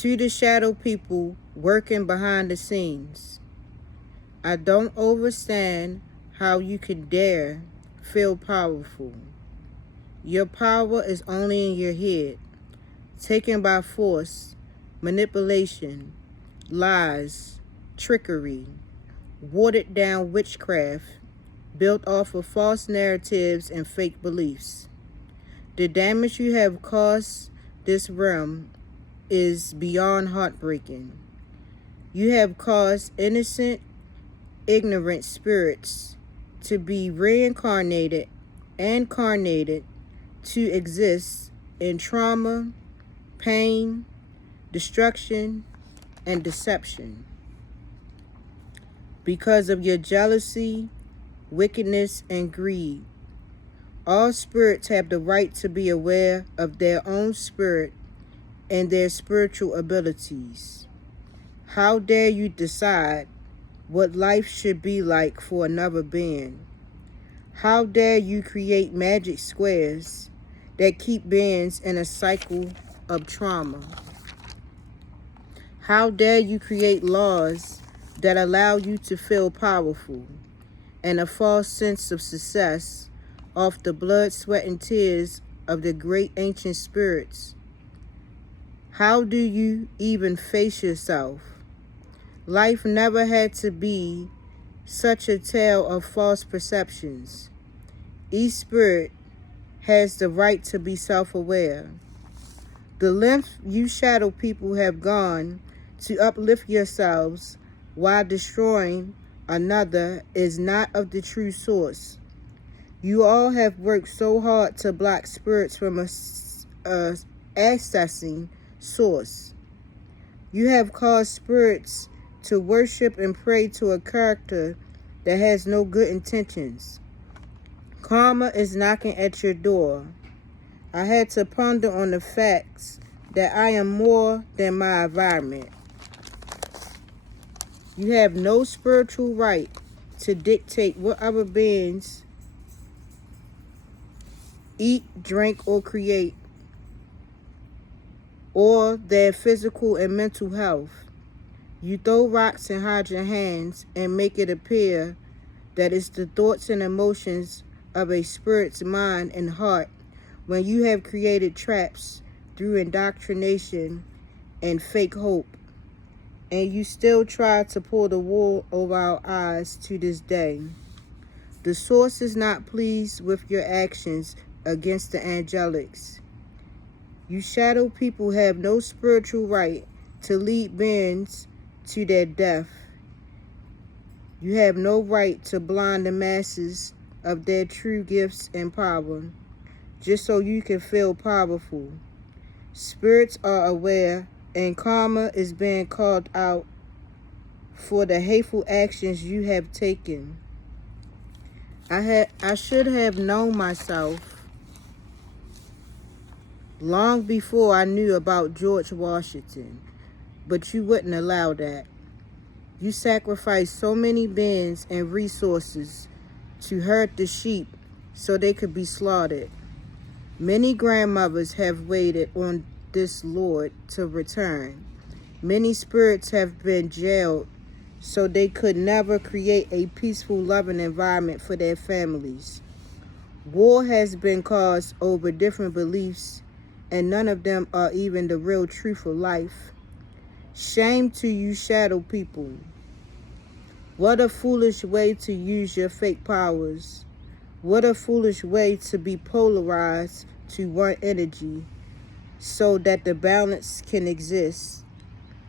To the shadow people working behind the scenes, I don't understand how you can dare feel powerful. Your power is only in your head, taken by force, manipulation, lies, trickery, watered down witchcraft, built off of false narratives and fake beliefs. The damage you have caused this realm is beyond heartbreaking. You have caused innocent, ignorant spirits to be reincarnated and carnated to exist in trauma, pain, destruction, and deception. Because of your jealousy, wickedness, and greed, all spirits have the right to be aware of their own spirit and their spiritual abilities. How dare you decide what life should be like for another being? How dare you create magic squares that keep beings in a cycle of trauma? How dare you create laws that allow you to feel powerful and a false sense of success off the blood, sweat, and tears of the great ancient spirits? How do you even face yourself? Life never had to be such a tale of false perceptions. Each spirit has the right to be self-aware. The length you shadow people have gone to uplift yourselves while destroying another is not of the true source. You all have worked so hard to block spirits from accessing source. You have caused spirits to worship and pray to a character that has no good intentions. Karma is knocking at your door. I had to ponder on the facts that I am more than my environment. You have no spiritual right to dictate what other beings eat, drink, or create, or their physical and mental health. You throw rocks and hide your hands and make it appear that it's the thoughts and emotions of a spirit's mind and heart when you have created traps through indoctrination and fake hope. And you still try to pull the wool over our eyes to this day. The source is not pleased with your actions against the angelics. You shadow people have no spiritual right to lead beings to their death. You have no right to blind the masses of their true gifts and power, just so you can feel powerful. Spirits are aware, and karma is being called out for the hateful actions you have taken. I should have known myself long before I knew about George Washington, but you wouldn't allow that. You sacrificed so many beings and resources to herd the sheep so they could be slaughtered. Many grandmothers have waited on this Lord to return. Many spirits have been jailed so they could never create a peaceful, loving environment for their families. War has been caused over different beliefs, and none of them are even the real truth of life. Shame to you shadow people. What a foolish way to use your fake powers. What a foolish way to be polarized to one energy so that the balance can exist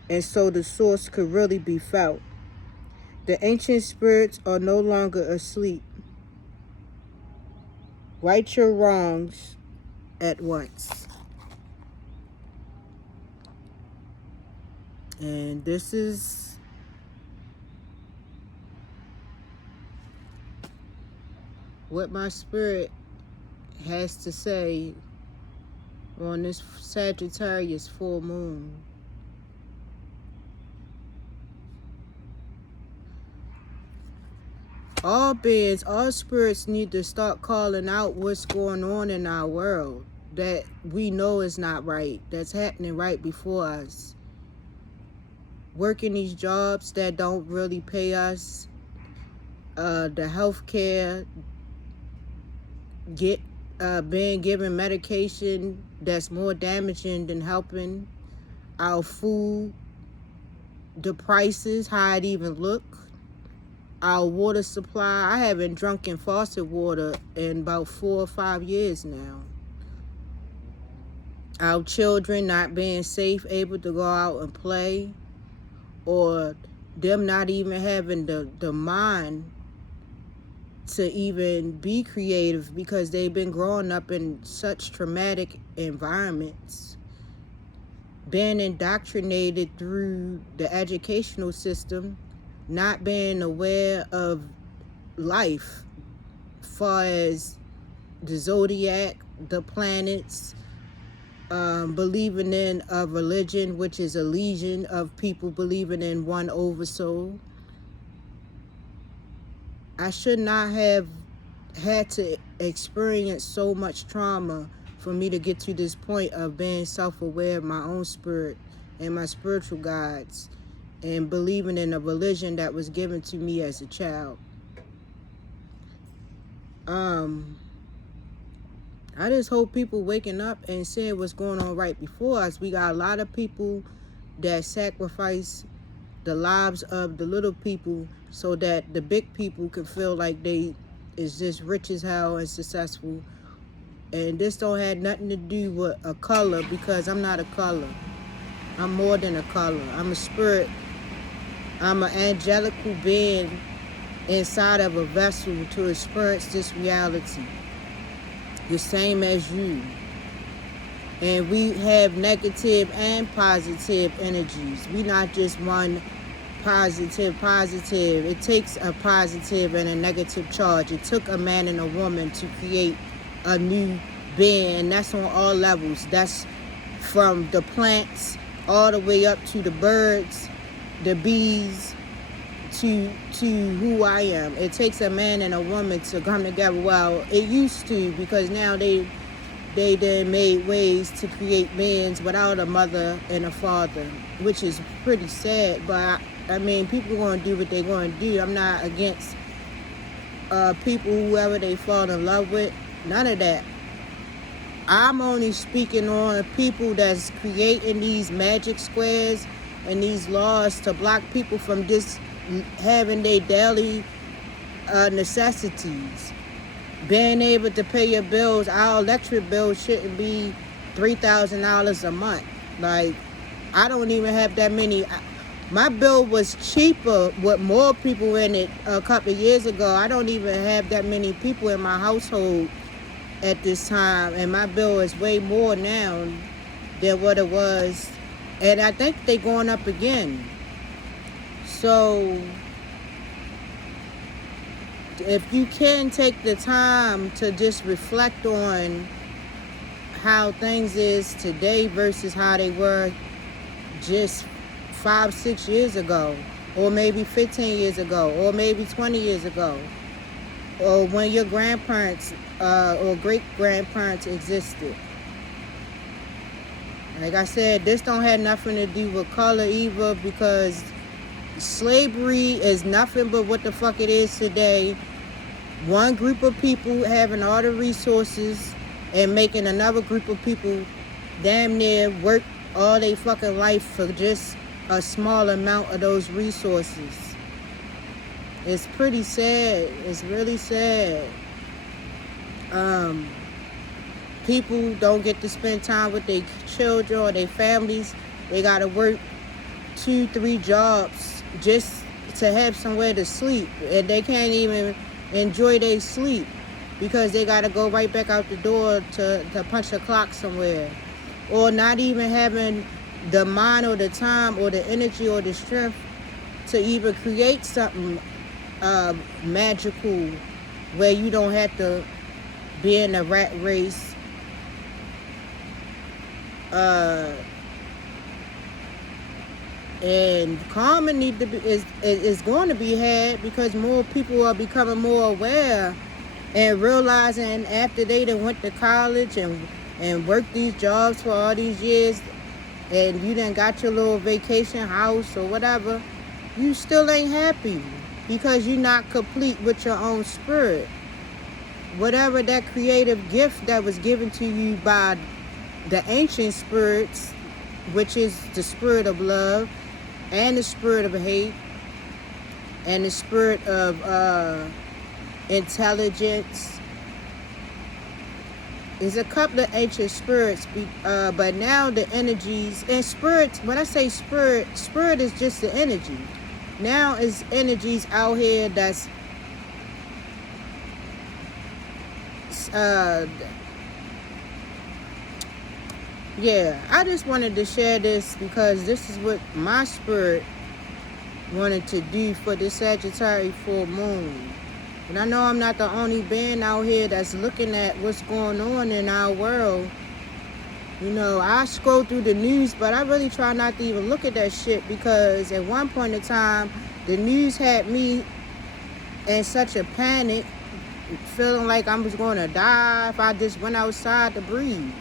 and so the source could really be felt. The ancient spirits are no longer asleep. Right your wrongs at once. And this is what my spirit has to say on this Sagittarius full moon. All beings, all spirits need to start calling out what's going on in our world that we know is not right, that's happening right before us. working these jobs that don't really pay us, the health care, being given medication that's more damaging than helping, our food, the prices, how it even look, our water supply. I haven't drunk in faucet water in about 4 or 5 years now. Our children not being safe, able to go out and play, or them not even having the mind to even be creative because they've been growing up in such traumatic environments, being indoctrinated through the educational system, not being aware of life, far as the zodiac, the planets, believing in a religion, which is a legion of people believing in one oversoul. I should not have had to experience so much trauma for me to get to this point of being self-aware of my own spirit and my spiritual guides, and believing in a religion that was given to me as a child. I just hope people waking up and seeing what's going on right before us. We got a lot of people that sacrifice the lives of the little people so that the big people can feel like they is just rich as hell and successful. And this don't have nothing to do with a color, because I'm not a color. I'm more than a color. I'm a spirit. I'm an angelical being inside of a vessel to experience this reality, the same as you. And we have negative and positive energies. We not just one positive. It takes a positive and a negative charge. It took a man and a woman to create a new being, and that's on all levels. That's from the plants all the way up to the birds, the bees, to who I am. It takes a man and a woman to come together. Well, it used to, because now they then made ways to create beings without a mother and a father, which is pretty sad. But I mean, people are going to do what they're going to do. I'm not against people, whoever they fall in love with. None of that. I'm only speaking on people that's creating these magic squares and these laws to block people from just having their daily necessities. Being able to pay your bills. Our electric bill shouldn't be $3,000 a month. Like, I don't even have that many. My bill was cheaper with more people in it a couple of years ago. I don't even have that many people in my household at this time, and my bill is way more now than what it was, and I think they're going up again. So if you can take the time to just reflect on how things is today versus how they were just 5-6 years ago, or maybe 15 years ago, or maybe 20 years ago, or when your grandparents or great-grandparents existed. Like I said, this don't have nothing to do with color either, because slavery is nothing but what the fuck it is today. One group of people having all the resources and making another group of people damn near work all their fucking life for just a small amount of those resources. It's pretty sad. It's really sad. People don't get to spend time with their children or their families. They gotta work 2-3 jobs just to have somewhere to sleep, and they can't even enjoy their sleep because they gotta go right back out the door to punch a clock somewhere, or not even having the mind or the time or the energy or the strength to even create something magical where you don't have to be in a rat race. And karma need to be is going to be had, because more people are becoming more aware and realizing after they done went to college and worked these jobs for all these years, and you done got your little vacation house or whatever, you still ain't happy because you're not complete with your own spirit. Whatever that creative gift that was given to you by the ancient spirits, which is the spirit of love and the spirit of hate and the spirit of intelligence. There's a couple of ancient spirits, but now the energies and spirits, when I say spirit is just the energy. Now is energies out here that's yeah, I just wanted to share this because this is what my spirit wanted to do for the Sagittarius full moon. And I know I'm not the only being out here that's looking at what's going on in our world. You know, I scroll through the news, but I really try not to even look at that shit because at one point in time, the news had me in such a panic, feeling like I was going to die if I just went outside to breathe.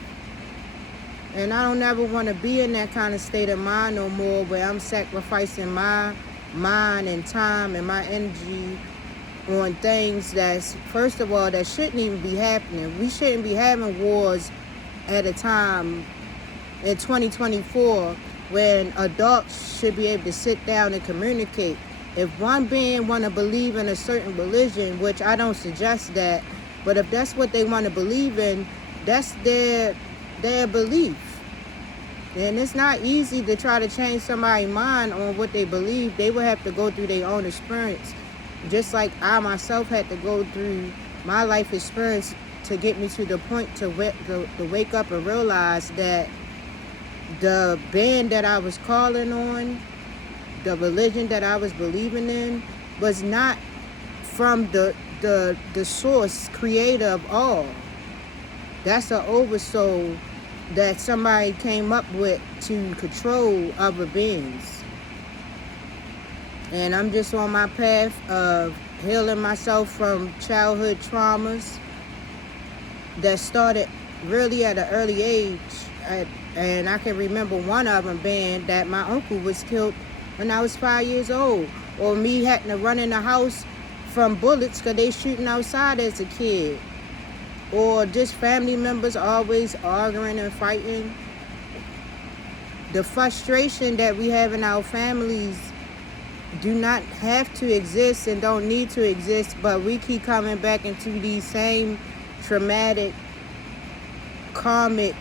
And I don't ever want to be in that kind of state of mind no more where I'm sacrificing my mind and time and my energy on things that's, first of all, that shouldn't even be happening. We shouldn't be having wars at a time in 2024 when adults should be able to sit down and communicate. If one being want to believe in a certain religion, which I don't suggest that, but if that's what they want to believe in, that's their belief. And it's not easy to try to change somebody's mind on what they believe. They will have to go through their own experience. Just like I myself had to go through my life experience to get me to the point to wake up and realize that the band that I was calling on, the religion that I was believing in, was not from the source, creator of all. That's an oversoul that somebody came up with to control other beings. And I'm just on my path of healing myself from childhood traumas that started really at an early age. And I can remember one of them being that my uncle was killed when I was 5 years old. Or me having to run in the house from bullets because they shooting outside as a kid. Or just family members always arguing and fighting. The frustration that we have in our families do not have to exist and don't need to exist, but we keep coming back into these same traumatic, karmic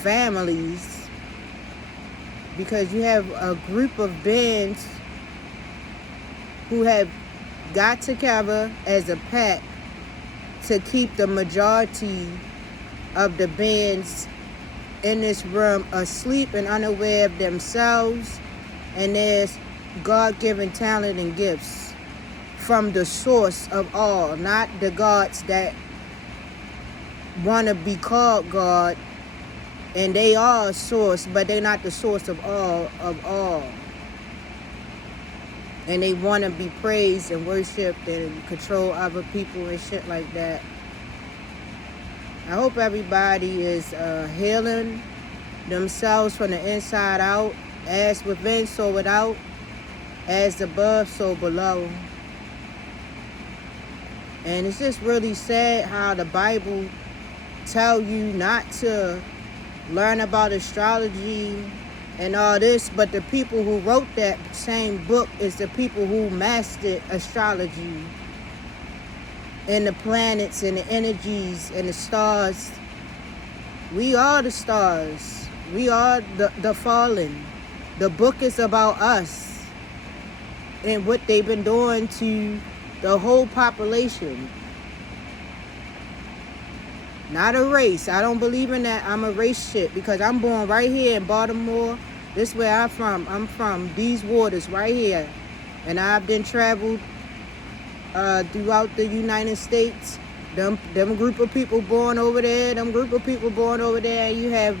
families because you have a group of beings who have got together as a pack to keep the majority of the beings in this room asleep and unaware of themselves and their God-given talent and gifts from the source of all, not the gods that want to be called God, and they are a source, but they're not the source of all. And they want to be praised and worshipped and control other people and shit like that. I hope everybody is healing themselves from the inside out, as within, so without, as above, so below. And it's just really sad how the Bible tell you not to learn about astrology and all this, but the people who wrote that same book is the people who mastered astrology and the planets and the energies and the stars. We are the stars. We are the fallen. The book is about us and what they've been doing to the whole population. Not a race. I don't believe in that. I'm a race shit because I'm born right here in Baltimore. This is where I'm from. I'm from these waters right here. And I've been traveled throughout the United States. Them group of people born over there. Them group of people born over there. You have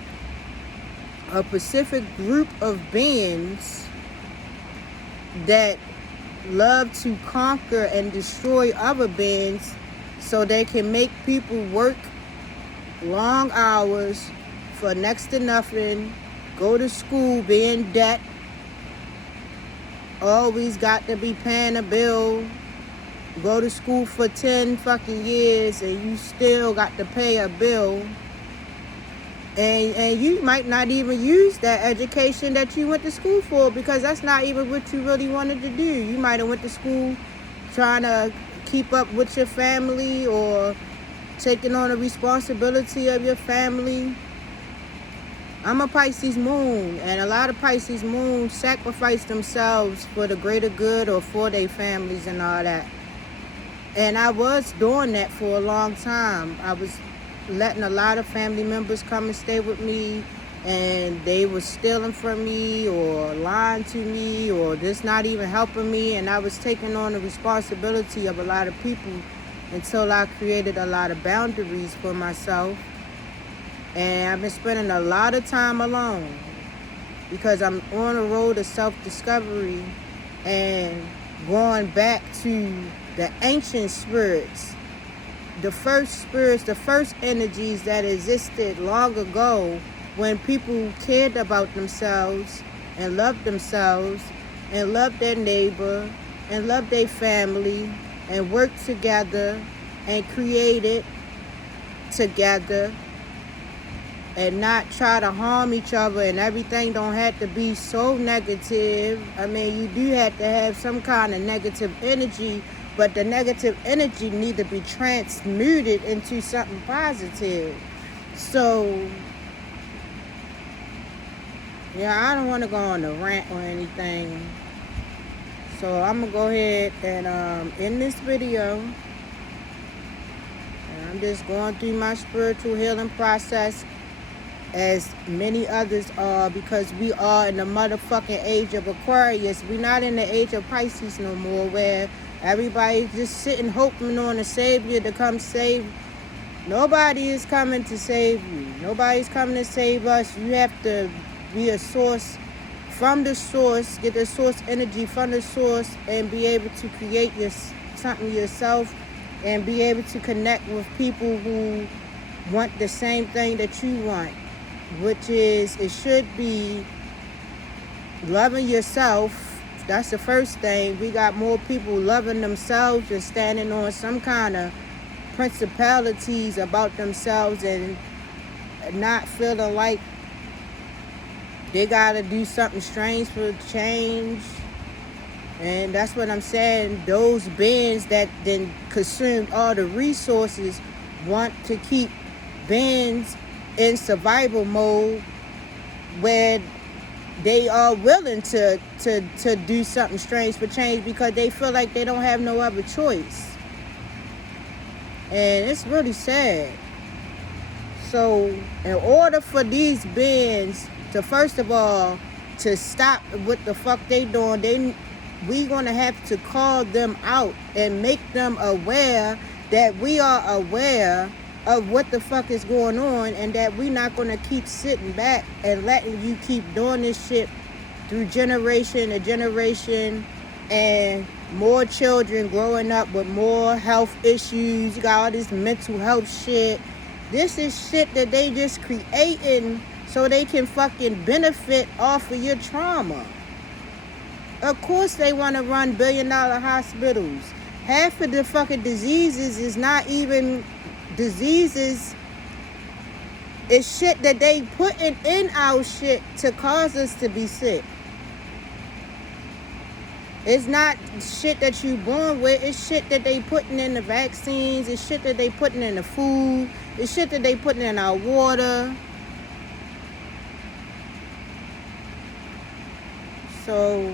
a specific group of beings that love to conquer and destroy other beings so they can make people work long hours for next to nothing go to school, be in debt, always got to be paying a bill, go to school for 10 fucking years and you still got to pay a bill, and you might not even use that education that you went to school for, because that's not even what you really wanted to do. You might have went to school trying to keep up with your family or taking on the responsibility of your family. I'm a Pisces moon, and a lot of Pisces moons sacrifice themselves for the greater good or for their families and all that. And I was doing that for a long time. I was letting a lot of family members come and stay with me, and they were stealing from me or lying to me or just not even helping me, and I was taking on the responsibility of a lot of people until I created a lot of boundaries for myself. And I've been spending a lot of time alone because I'm on a road of self-discovery and going back to the ancient spirits, the first spirits, the first energies that existed long ago, when people cared about themselves and loved themselves and loved their neighbor and loved their family and worked together and created together and not try to harm each other, and everything don't have to be so negative. I mean, you do have to have some kind of negative energy, but the negative energy need to be transmuted into something positive. So yeah, I don't want to go on a rant or anything. So I'm going to go ahead and end this video. And I'm just going through my spiritual healing process, as many others are, because we are in the motherfucking age of Aquarius. We're not in the age of Pisces no more, where everybody's just sitting hoping on a savior to come save. Nobody is coming to save you. Nobody's coming to save us. You have to be a source from the source, get the source energy from the source, and be able to create something yourself, and be able to connect with people who want the same thing that you want, which is, it should be loving yourself. That's the first thing. We got more people loving themselves and standing on some kind of principalities about themselves and not feeling like they gotta do something strange for change. And that's what I'm saying. Those beings that then consumed all the resources want to keep beings in survival mode, where they are willing to do something strange for change because they feel like they don't have no other choice. And it's really sad. So in order for these beings to, first of all, to stop what the fuck they doing, we gonna have to call them out and make them aware that we are aware of what the fuck is going on, and that we not gonna keep sitting back and letting you keep doing this shit through generation to generation, and more children growing up with more health issues. You got all this mental health shit. This is shit that they just creating so they can fucking benefit off of your trauma. Of course they want to run billion-dollar hospitals. Half of the fucking diseases is not even diseases. It's shit that they putting in our shit to cause us to be sick. It's not shit that you born with. It's shit that they putting in the vaccines. It's shit that they putting in the food. It's shit that they putting in our water. So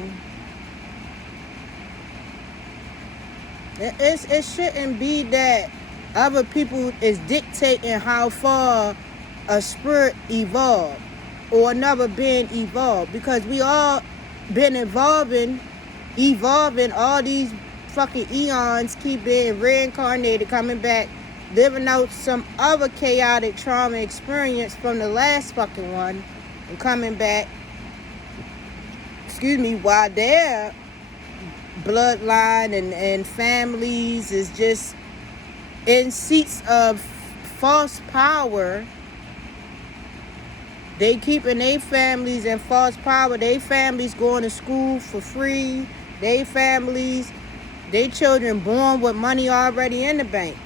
it shouldn't be that other people is dictating how far a spirit evolved or another being evolved, because we all been evolving all these fucking eons, keep being reincarnated, coming back, living out some other chaotic trauma experience from the last fucking one, and coming back, while their bloodline and families is just in seats of false power They keeping their families in false power. They families going to school for free. They families, they children born with money already in the bank.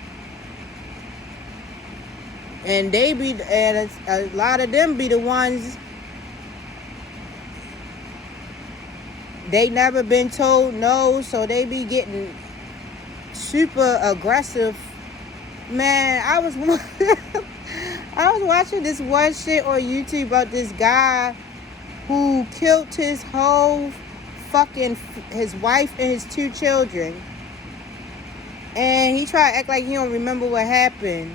And a lot of them be the ones, they never been told no, so they be getting super aggressive. Man, I was I was watching this one shit on YouTube about this guy who killed his whole his wife and his 2 children. And he tried to act like he don't remember what happened.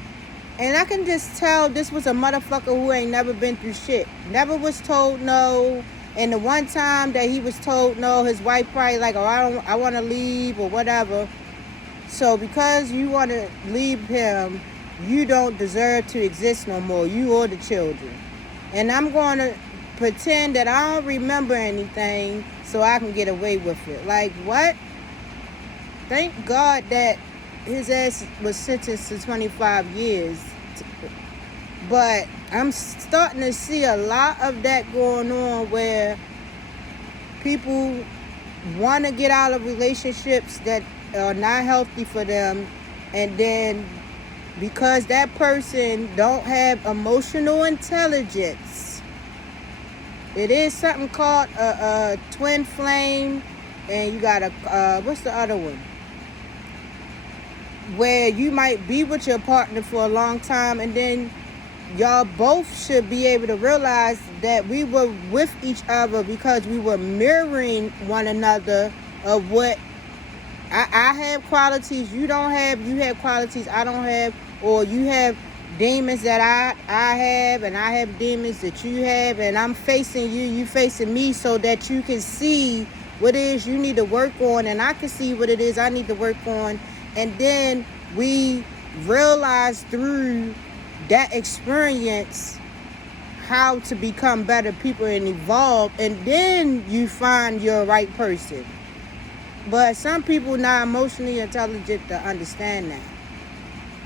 And I can just tell this was a motherfucker who ain't never been through shit. Never was told no. And the one time that he was told no, his wife probably like, oh, I want to leave or whatever. So because you want to leave him, you don't deserve to exist no more. You or the children. And I'm going to pretend that I don't remember anything so I can get away with it. Like, what? Thank God that his ass was sentenced to 25 years. But I'm starting to see a lot of that going on where people want to get out of relationships that are not healthy for them, and then because that person don't have emotional intelligence, it is something called a twin flame, and you got what's the other one? Where you might be with your partner for a long time, and then y'all both should be able to realize that we were with each other because we were mirroring one another of what I have qualities you don't have, you have qualities I don't have, or you have demons that I have, and I have demons that you have, and I'm facing you, you facing me, so that you can see what it is you need to work on, and I can see what it is I need to work on. And then we realize through that experience how to become better people and evolve, and then you find your right person. But some people not emotionally intelligent to understand that.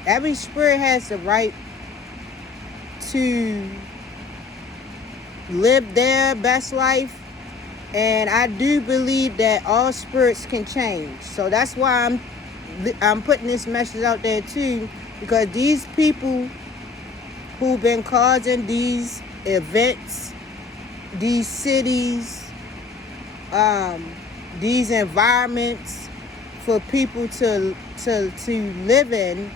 Every spirit has the right to live their best life, and I do believe that all spirits can change. So that's why I'm putting this message out there too, because these people who've been causing these events, these cities, these environments for people to live in,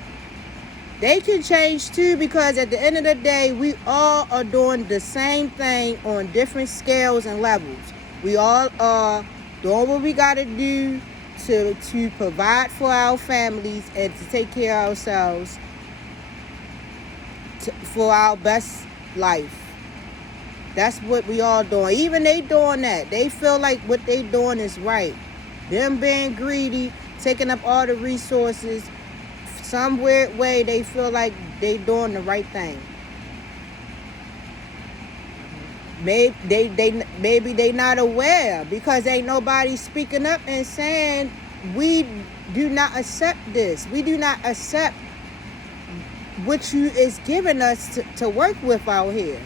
they can change too, because at the end of the day, we all are doing the same thing on different scales and levels. We all are doing what we got to do to provide for our families and to take care of ourselves for our best life. That's what we all doing. Even they doing that. They feel like what they doing is right. Them being greedy, taking up all the resources, some weird way they feel like they doing the right thing. Maybe they not aware, because ain't nobody speaking up and saying we do not accept this. We do not accept what you is giving us to work with out here.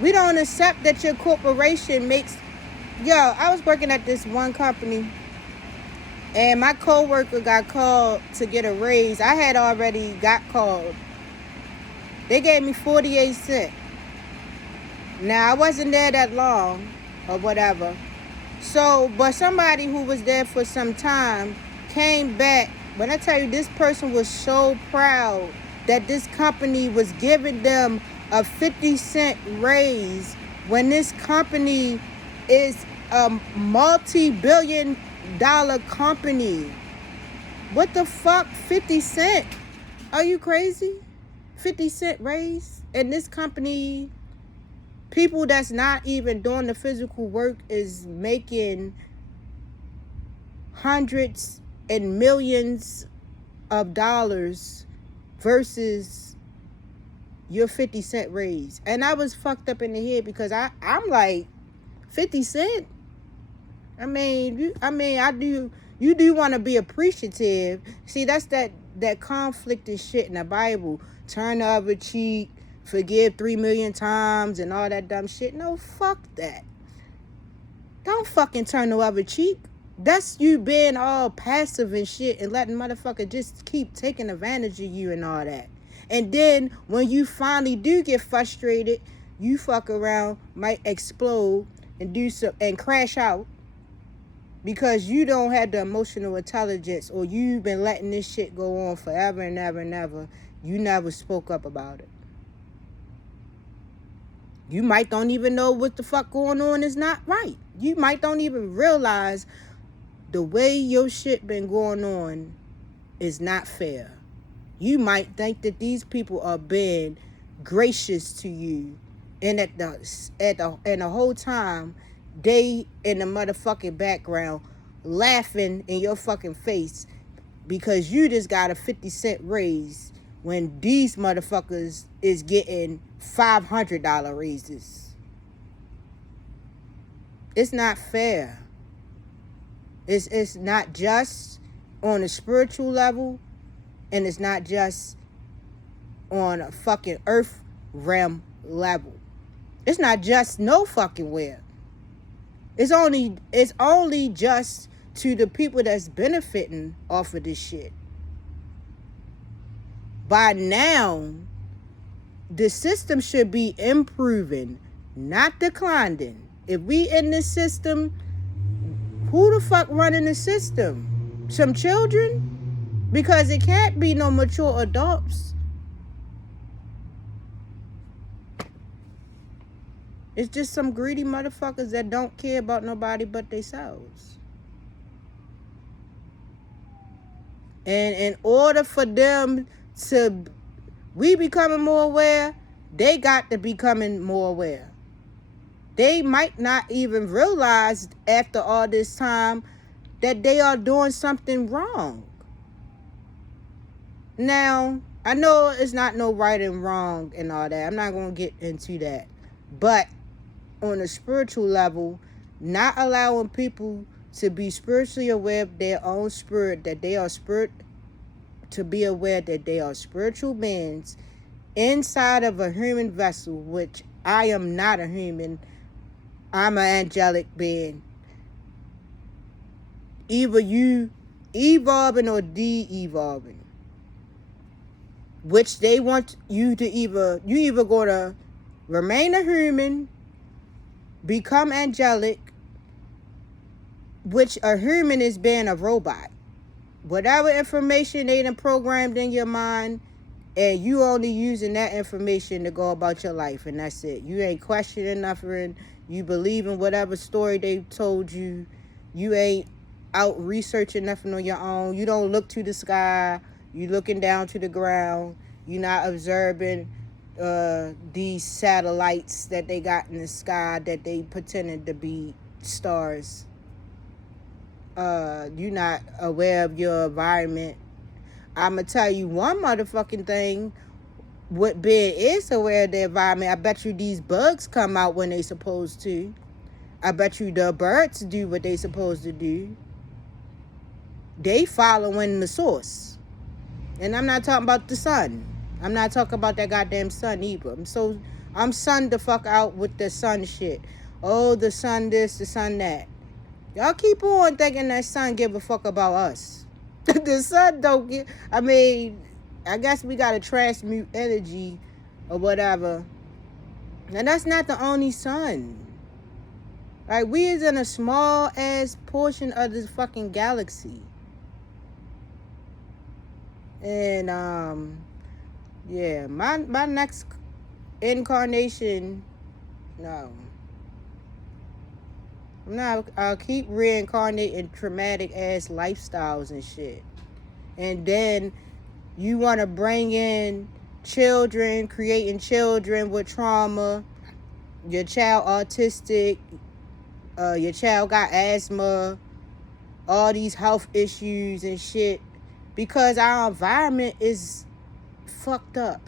We don't accept that your corporation makes... Yo, I was working at this one company, and my coworker got called to get a raise. I had already got called. They gave me 48 cents. Now, I wasn't there that long or whatever. So, but somebody who was there for some time came back. When I tell you, this person was so proud that this company was giving them a 50-cent raise when this company is a multi-billion-dollar company. What the fuck? 50 cent? Are you crazy? 50-cent raise? And this company, people that's not even doing the physical work is making hundreds and millions of dollars versus your 50-cent raise. And I was fucked up in the head, because I'm like, 50 cent? You do want to be appreciative. See, that's that conflict and shit in the Bible. Turn the other cheek, forgive 3 million times and all that dumb shit. No, fuck that. Don't fucking turn the other cheek. That's you being all passive and shit and letting motherfucker just keep taking advantage of you and all that. And then when you finally do get frustrated, you fuck around, might explode and do some and crash out because you don't have the emotional intelligence, or you've been letting this shit go on forever and ever and ever. You never spoke up about it. You might don't even know what the fuck going on is not right. You might don't even realize the way your shit been going on is not fair. You might think that these people are being gracious to you, and the whole time they in the motherfucking background laughing in your fucking face because you just got a 50-cent raise when these motherfuckers is getting $500 raises. It's not fair. It's not just on a spiritual level, and it's not just on a fucking earth realm level. It's not just no fucking where. It's only just to the people that's benefiting off of this shit. By now, the system should be improving, not declining. If we in this system, who the fuck running the system? Some children? Because it can't be no mature adults. It's just some greedy motherfuckers that don't care about nobody but themselves. And in order for them to, we becoming more aware, they got to becoming more aware. They might not even realize after all this time that they are doing something wrong. Now, I know it's not no right and wrong and all that. I'm not going to get into that. But on a spiritual level, not allowing people to be spiritually aware of their own spirit, that they are to be aware that they are spiritual beings inside of a human vessel, which I am not a human. I'm an angelic being. Either you evolving or de-evolving. Which they want you to you either going to remain a human, become angelic, which a human is being a robot. Whatever information they done programmed in your mind, and you only using that information to go about your life, and that's it. You ain't questioning nothing. You believe in whatever story they told you. You ain't out researching nothing on your own. You don't look to the sky. You looking down to the ground. You're not observing these satellites that they got in the sky that they pretended to be stars. You're not aware of your environment. I'ma tell you one motherfucking thing. What being is aware of the environment, I bet you these bugs come out when they supposed to. I bet you the birds do what they supposed to do. They following the source. And I'm not talking about the sun. I'm not talking about that goddamn sun either. I'm sunned the fuck out with the sun shit. Oh, the sun this, the sun that. Y'all keep on thinking that sun give a fuck about us. The sun don't give. I mean, I guess we gotta transmute energy or whatever. And that's not the only sun. Like, we is in a small ass portion of this fucking galaxy. And yeah, my next incarnation, no. I'll keep reincarnating traumatic ass lifestyles and shit. And then you want to bring in children, creating children with trauma, your child autistic, your child got asthma, all these health issues and shit, because our environment is fucked up.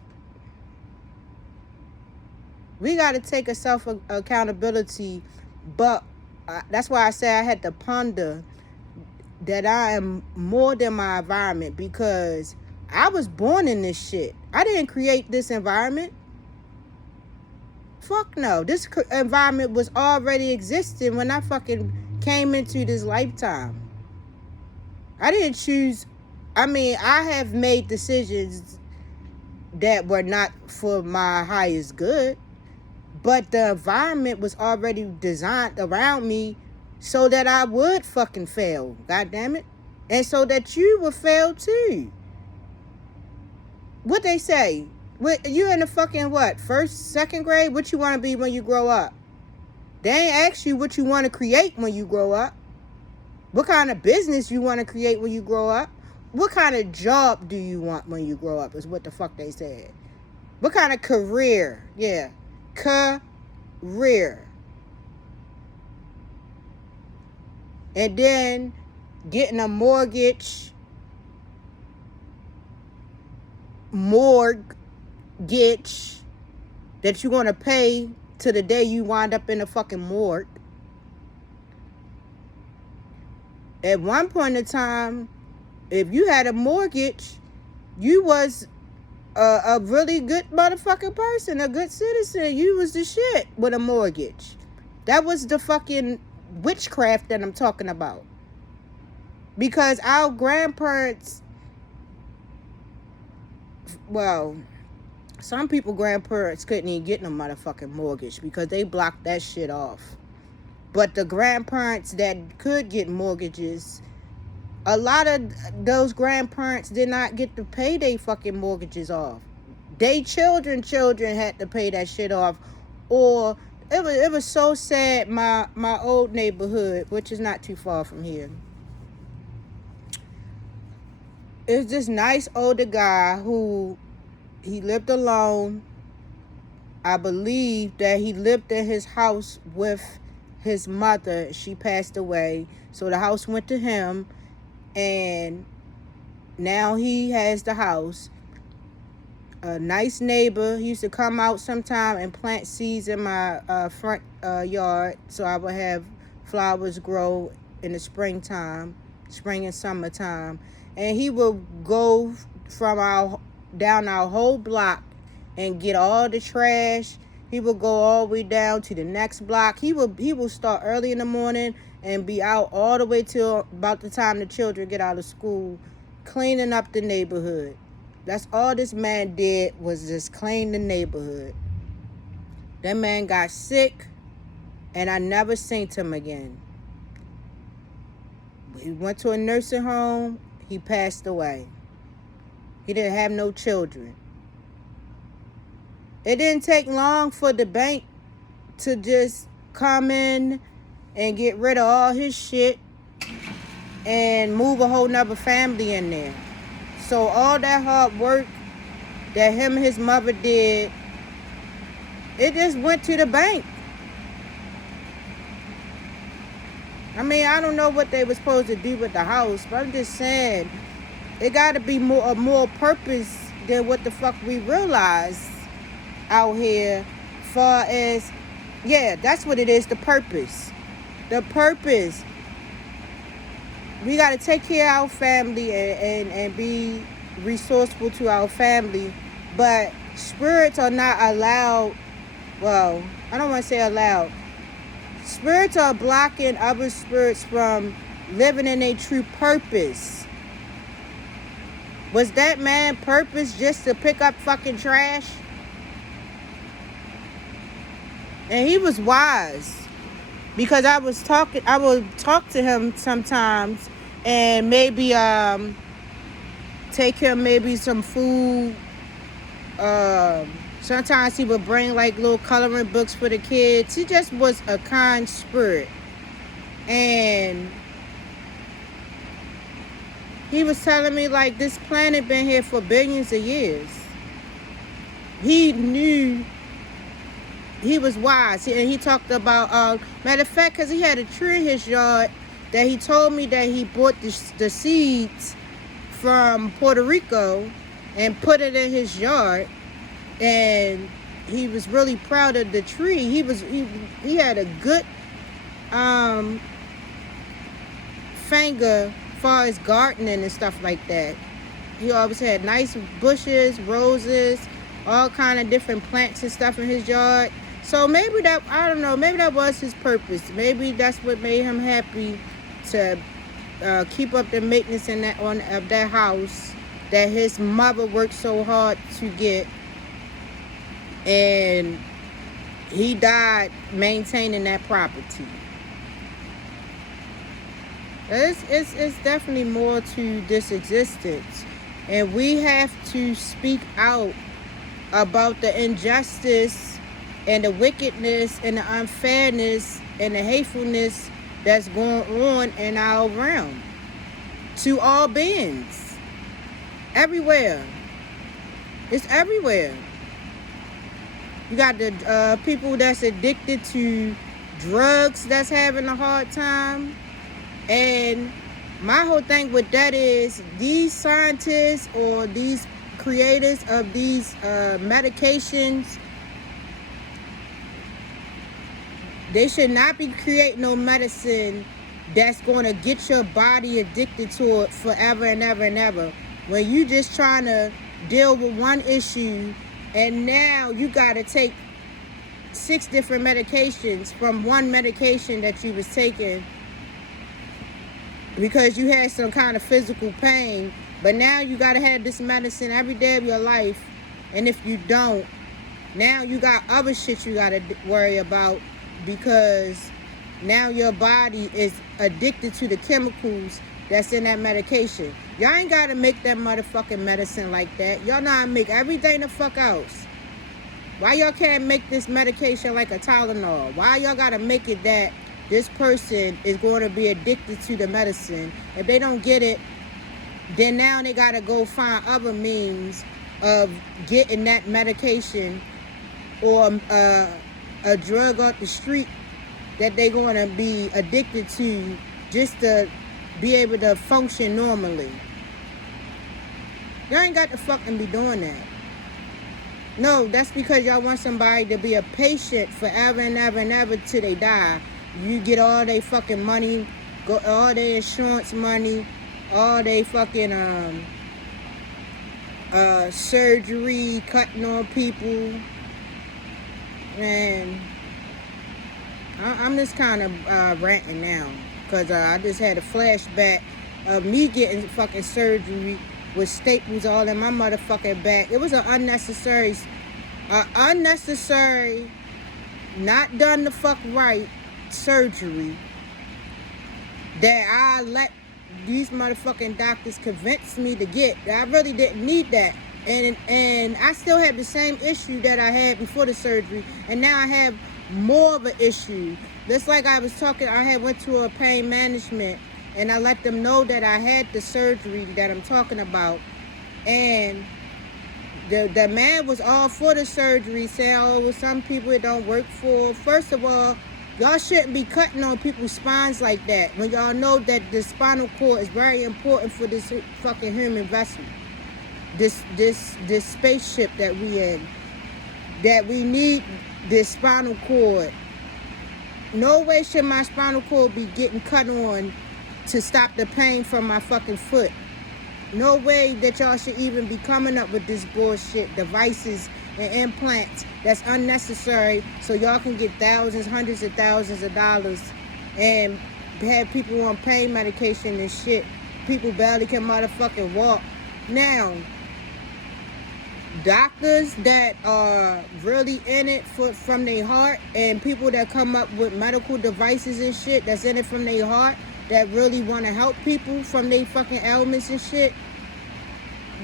We got to take a self-accountability, but that's why I say I had to ponder that I am more than my environment, because I was born in this shit. I didn't create this environment. Fuck no. This environment was already existing when I fucking came into this lifetime. I didn't choose. I mean, I have made decisions that were not for my highest good, but the environment was already designed around me so that I would fucking fail. God damn it. And so that you would fail too. What they say? What, you in the fucking what? First, second grade? What you want to be when you grow up? They ain't ask you what you want to create when you grow up. What kind of business you want to create when you grow up? What kind of job do you want when you grow up is what the fuck they said. What kind of career? Yeah. Career. And then getting a mortgage that you're going to pay to the day you wind up in a fucking morgue. At one point in time, if you had a mortgage, you was a really good motherfucking person, a good citizen. You was the shit with a mortgage. That was the fucking witchcraft that I'm talking about. Because our grandparents, well, some people grandparents couldn't even get no motherfucking mortgage because they blocked that shit off. But the grandparents that could get mortgages, a lot of those grandparents did not get to pay their fucking mortgages off. They children had to pay that shit off. Or it was so sad. My old neighborhood, which is not too far from here, it was this nice older guy who, he lived alone. I believe that he lived in his house with his mother. She passed away, so the house went to him, and now he has the house. A nice neighbor. He used to come out sometime and plant seeds in my front yard, so I would have flowers grow in the spring and summertime. And he would go down our whole block and get all the trash. He would go all the way down to the next block. He would start early in the morning and be out all the way till about the time the children get out of school, cleaning up the neighborhood. That's all this man did, was just clean the neighborhood. That man got sick, and I never seen him again. He went to a nursing home. He passed away. He didn't have no children. It didn't take long for the bank to just come in and get rid of all his shit and move a whole nother family in there. So all that hard work that him and his mother did, it just went to the bank. I mean, I don't know what they were supposed to do with the house, but I'm just saying, it got to be more purpose than what the fuck we realize out here. Far as, yeah, that's what it is, the purpose. The purpose. We got to take care of our family and be resourceful to our family. But spirits are not allowed, well, I don't want to say allowed. Spirits are blocking other spirits from living in their true purpose. Was that man purpose just to pick up fucking trash? And he was wise. Because I would talk to him sometimes and maybe take him maybe some food. Sometimes he would bring like little coloring books for the kids. He just was a kind spirit. And he was telling me like this planet been here for billions of years. He knew. He was wise, and he talked about, matter of fact, because he had a tree in his yard that he told me that he bought the seeds from Puerto Rico and put it in his yard, and he was really proud of the tree. He had a good finger as far as gardening and stuff like that. He always had nice bushes, roses, all kind of different plants and stuff in his yard. So maybe that, I don't know, maybe that was his purpose. Maybe that's what made him happy, to keep up the maintenance in of that house that his mother worked so hard to get, and he died maintaining that property. It's definitely more to this existence, and we have to speak out about the injustice and the wickedness and the unfairness and the hatefulness that's going on in our realm, to all beings, everywhere. It's everywhere. You got the people that's addicted to drugs that's having a hard time. And my whole thing with that is, these scientists or these creators of these medications, they should not be creating no medicine that's going to get your body addicted to it forever and ever and ever. When you just trying to deal with one issue, and now you got to take 6 different medications from one medication that you was taking because you had some kind of physical pain, but now you got to have this medicine every day of your life. And if you don't, now you got other shit you got to worry about, because now your body is addicted to the chemicals that's in that medication. Y'all ain't got to make that motherfucking medicine like that. Y'all know how to make everything the fuck else. Why y'all can't make this medication like a Tylenol? Why y'all got to make it that this person is going to be addicted to the medicine? If they don't get it, then now they got to go find other means of getting that medication, or a drug off the street that they're going to be addicted to, just to be able to function normally. Y'all ain't got to fucking be doing that. No, that's because y'all want somebody to be a patient forever and ever and ever till they die. You get all they fucking money, all their insurance money, all they fucking surgery, cutting on people. And I'm just kind of ranting now, because I just had a flashback of me getting fucking surgery with staples all in my motherfucking back. It was an unnecessary, not done the fuck right surgery that I let these motherfucking doctors convince me to get. I really didn't need that. And I still have the same issue that I had before the surgery, and now I have more of an issue. Just like I was talking, I had went to a pain management, and I let them know that I had the surgery that I'm talking about, and the man was all for the surgery, saying, oh, well, some people it don't work for. First of all, y'all shouldn't be cutting on people's spines like that, when y'all know that the spinal cord is very important for this fucking human vessel. This spaceship that we in, that we need this spinal cord. No way should my spinal cord be getting cut on to stop the pain from my fucking foot. No way that y'all should even be coming up with this bullshit devices and implants that's unnecessary, so y'all can get thousands, hundreds of thousands of dollars, and have people on pain medication and shit. People barely can motherfucking walk. Now, doctors that are really in it from their heart, and people that come up with medical devices and shit that's in it from their heart, that really want to help people from their fucking ailments and shit,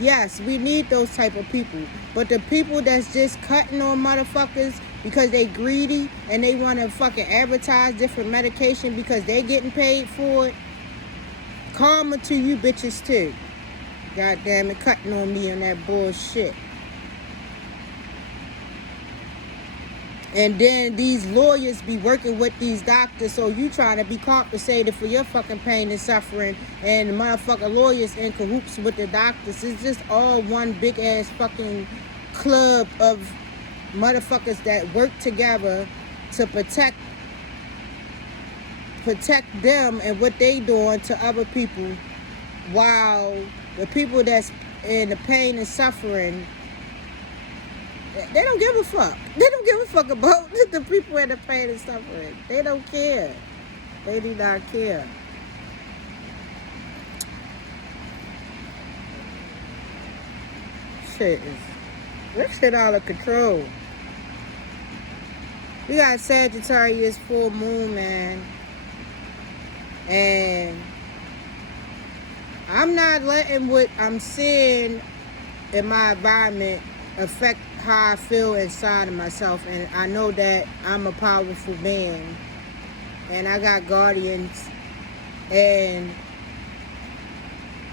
yes, we need those type of people. But the people that's just cutting on motherfuckers because they greedy and they want to fucking advertise different medication because they getting paid for it, karma to you bitches too. God damn it, cutting on me on that bullshit. And then these lawyers be working with these doctors, so you trying to be compensated for your fucking pain and suffering, and the motherfucking lawyers in cahoots with the doctors. It's just all one big ass fucking club of motherfuckers that work together to protect them and what they doing to other people, while the people that's in the pain and suffering They don't give a fuck. They don't give a fuck about the people in the pain and suffering. They don't care. They do not care. This shit out of control. We got Sagittarius full moon, man. And I'm not letting what I'm seeing in my environment affect how I feel inside of myself. And I know that I'm a powerful being. And I got guardians. And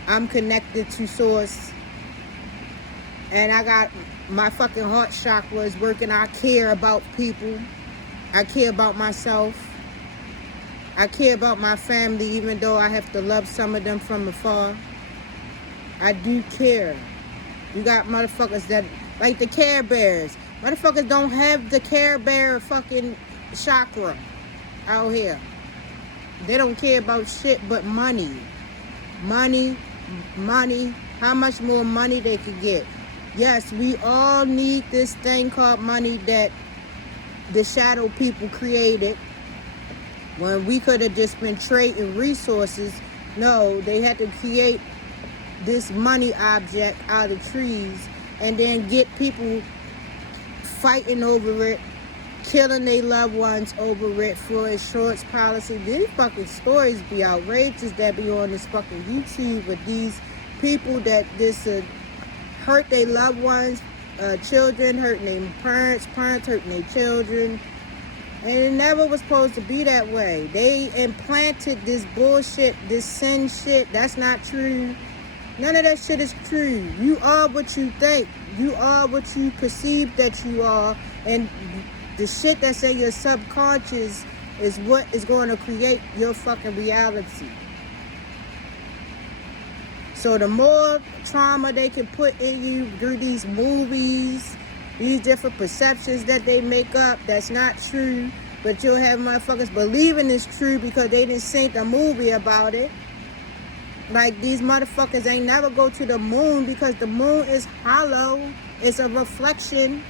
I'm connected to source. And I got my fucking heart chakras working. I care about people. I care about myself. I care about my family, even though I have to love some of them from afar. I do care. You got motherfuckers that, like the Care Bears. Motherfuckers don't have the Care Bear fucking chakra out here. They don't care about shit but money. Money. How much more money they could get. Yes, we all need this thing called money that the shadow people created when we could have just been trading resources. No, they had to create this money object out of trees and then get people fighting over it, killing their loved ones over it for insurance policy. These fucking stories be outrageous that be on this fucking YouTube with these people that this hurt their loved ones, children hurting their parents hurting their children. And it never was supposed to be that way. They implanted this bullshit, this sin shit. That's not true. None of that shit is true. You are what you think. You are what you perceive that you are. And the shit that's in your subconscious is what is going to create your fucking reality. So the more trauma they can put in you through these movies, these different perceptions that they make up, that's not true. But you'll have motherfuckers believing it's true because they didn't see the movie about it. Like these motherfuckers ain't never go to the moon because the moon is hollow. It's a reflection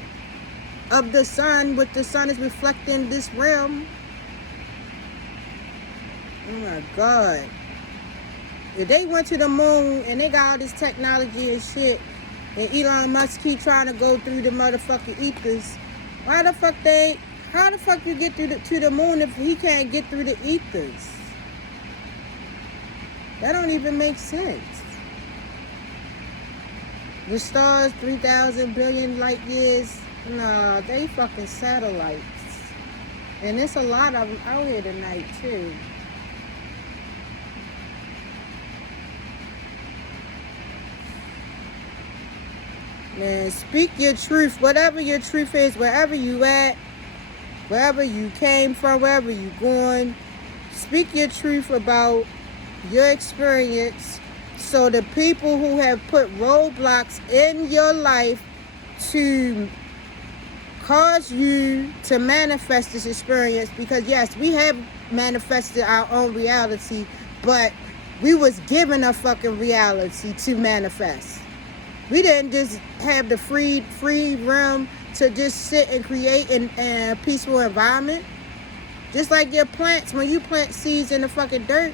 of the sun, what the sun is reflecting this realm. Oh my God. If they went to the moon and they got all this technology and shit, and Elon Musk keep trying to go through the motherfucking ethers, how the fuck you get to the moon if he can't get through the ethers? That don't even make sense. The stars, 3,000 billion light years, nah, they fucking satellites. And there's a lot of them out here tonight too. Man, speak your truth. Whatever your truth is, wherever you at, wherever you came from, wherever you going, speak your truth about your experience so the people who have put roadblocks in your life to cause you to manifest this experience, because yes, we have manifested our own reality, but we was given a fucking reality to manifest. We didn't just have the free realm to just sit and create a peaceful environment. Just like your plants, when you plant seeds in the fucking dirt,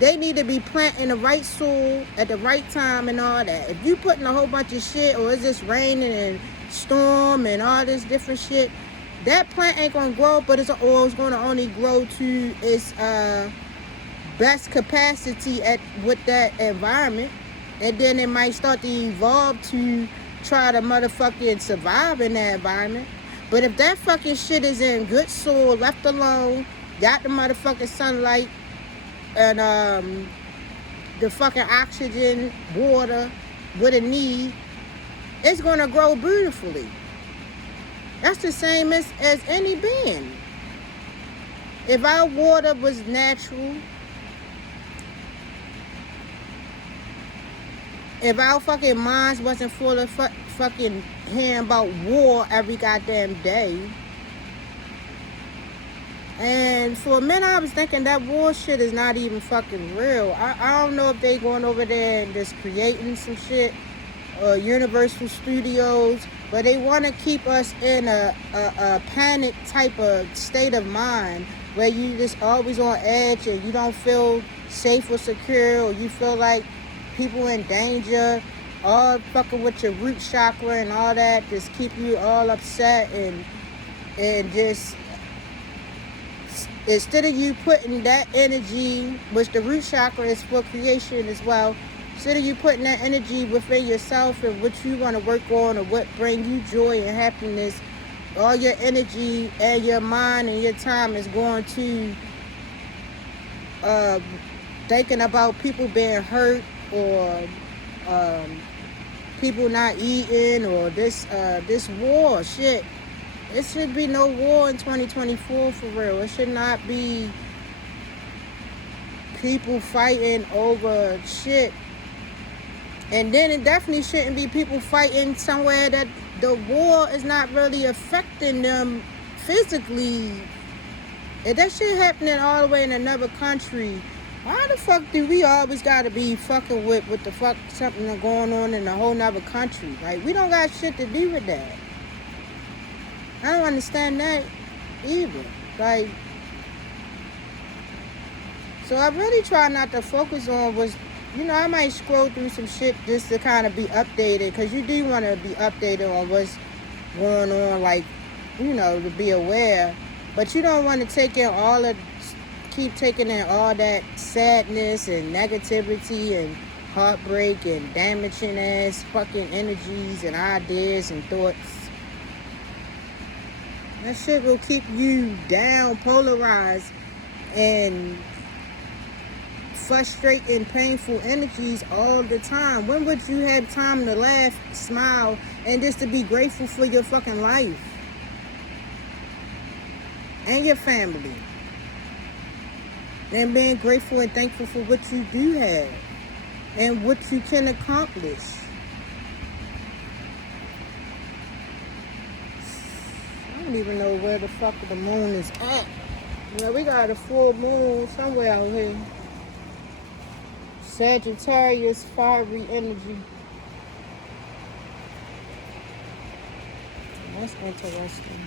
they need to be planted in the right soil at the right time and all that. If you putting a whole bunch of shit, or it's just raining and storm and all this different shit, that plant ain't gonna grow, but it's going to only grow to its best capacity with that environment. And then it might start to evolve to try to motherfucking survive in that environment. But if that fucking shit is in good soil, left alone, got the motherfucking sunlight and the fucking oxygen, water, what it need, it's gonna grow beautifully. That's the same as any being. If our water was natural, if our fucking minds wasn't full of fucking hearing about war every goddamn day. And for a minute I was thinking that war shit is not even fucking real. I don't know if they going over there and just creating some shit, Universal Studios, But they want to keep us in a panic type of state of mind where you just always on edge and you don't feel safe or secure, or you feel like people in danger, all fucking with your root chakra and all that, just keep you all upset and just, instead of you putting that energy, which the root chakra is for creation as well, instead of you putting that energy within yourself and what you want to work on or what bring you joy and happiness, all your energy and your mind and your time is going to thinking about people being hurt, or people not eating, or this war shit. It should be no war in 2024 for real. It should not be people fighting over shit. And then it definitely shouldn't be people fighting somewhere that the war is not really affecting them physically. If that shit happening all the way in another country, why the fuck do we always gotta be fucking with what the fuck something going on in a whole nother country? Like, we don't got shit to do with that. I don't understand that either. Like, so I really try not to focus on what's, I might scroll through some shit just to kind of be updated, because you do want to be updated on what's going on, like, to be aware. But you don't want to keep taking in all that sadness and negativity and heartbreak and damaging ass fucking energies and ideas and thoughts. That shit will keep you down, polarized, and frustrating, painful energies all the time. When would you have time to laugh, smile, and just to be grateful for your fucking life and your family, and being grateful and thankful for what you do have and what you can accomplish? I don't even know where the fuck the moon is at. We got a full moon somewhere out here. Sagittarius, fiery energy. That's interesting.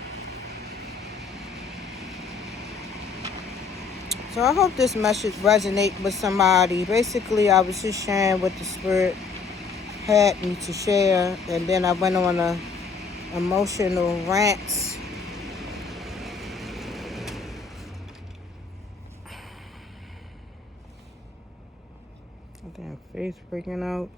So I hope this message resonates with somebody. Basically, I was just sharing what the spirit had me to share, and then I went on a emotional rant. Damn face freaking out.